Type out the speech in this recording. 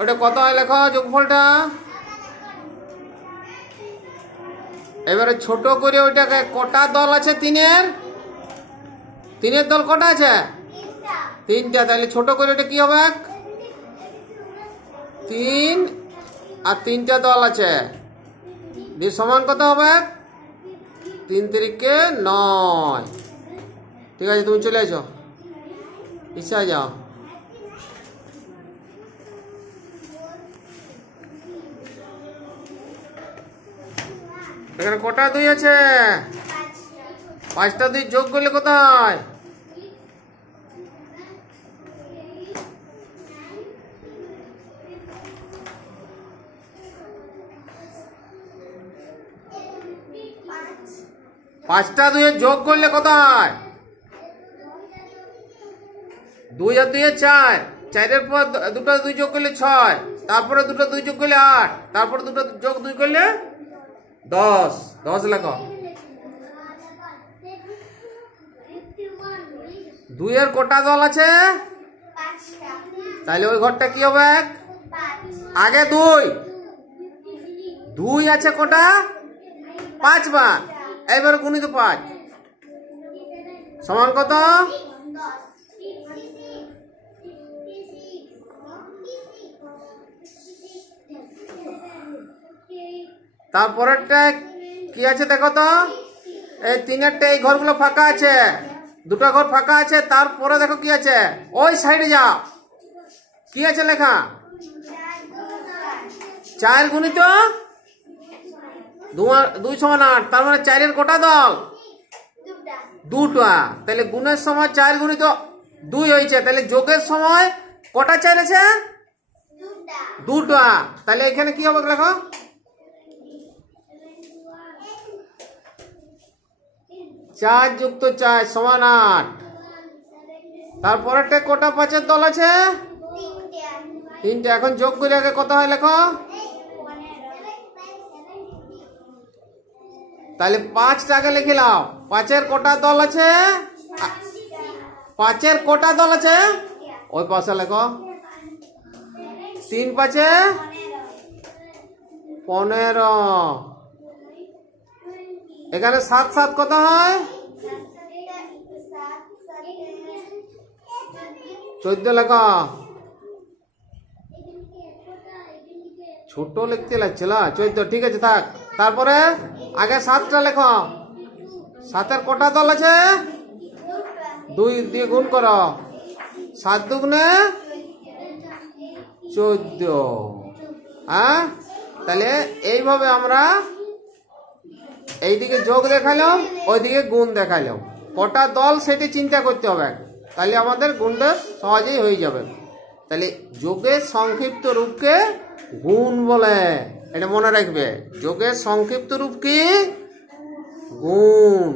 ওটা কত হয় লেখো যোগফলটা। এবারে ছোট করে ওইটাকে কটা দল আছে তিনের দল কটা আছে তিনটা, তাহলে ছোট করে ওটা কি হবে 3 আর 3টা দল আছে দিয়ে সমান কত হবে 3 তিরিকে 9। ঠিক আছে তুমি চলে আসো ইচ্ছা যাও। এখানে কটা 2 আছে 5টা 2 যোগ করলে কত হয় 5টা 2 যোগ করলে কত হয় 2 আর 2 4, 4-এর পর দুটো 2 যোগ করলে 6, তারপরে দুটো 2 যোগ করলে 8, তারপরে দুটো যোগ 2 করলে 10। 10 লেখো। 2 এর কটা দল আছে 5টা, তাহলে ওই ঘরটা কি হবে আগে 2 আছে কটা 5 বার, এবার গুণিত 5 সমান কত 10। তারপরেরটা কি আছে দেখো তো, এই 3-এরটা এই ঘরগুলো ফাঁকা আছে, দুটো ঘর ফাঁকা আছে, তারপরে দেখো কি আছে ওই সাইডে যাও কি আছে লেখা 4 গুণিত 2 সমান 8, তার মানে 4-এর কটা দল 2টা, তাহলে গুণের সময় 4 গুণিত 2 হয়েছে, তাহলে যোগের সময় কটা 4 আছে 2টা, তাহলে এখানে কি হবে লেখো 4 যুক্ত 4 সমান 8। তারপরেরটা কটা 5-এর দল আছে 3টে, এখন যোগ করে আগে কত হয় লেখো, তাহলে 5টাকে লিখে নাও। 5-এর কটা দল আছে 5-এর কটা দল আছে ওই পাশে লেখো 3 5-এ 15। এখানে 7 7 কত হয় 14 লেখো। ছোট লিখতে লাগছে না 14, ঠিক আছে থাক। তারপরে আগে 7টা লেখো, 7-এর কটা দল আছে 2 দিয়ে গুণ করো, 7 দুগুণে 14। হ্যাঁ, তাহলে এইভাবে আমরা এইদিকে যোগ দেখালাম, ওইদিকে গুণ দেখালাম, কটা দল সেটি চিন্তা করতে হবে, তাহলে আমাদের গুণটা সহজেই হয়ে যাবে। তাহলে যোগের সংক্ষিপ্ত রূপকে গুণ বলে, এটা মনে রাখবে, যোগের সংক্ষিপ্ত রূপ কি গুণ।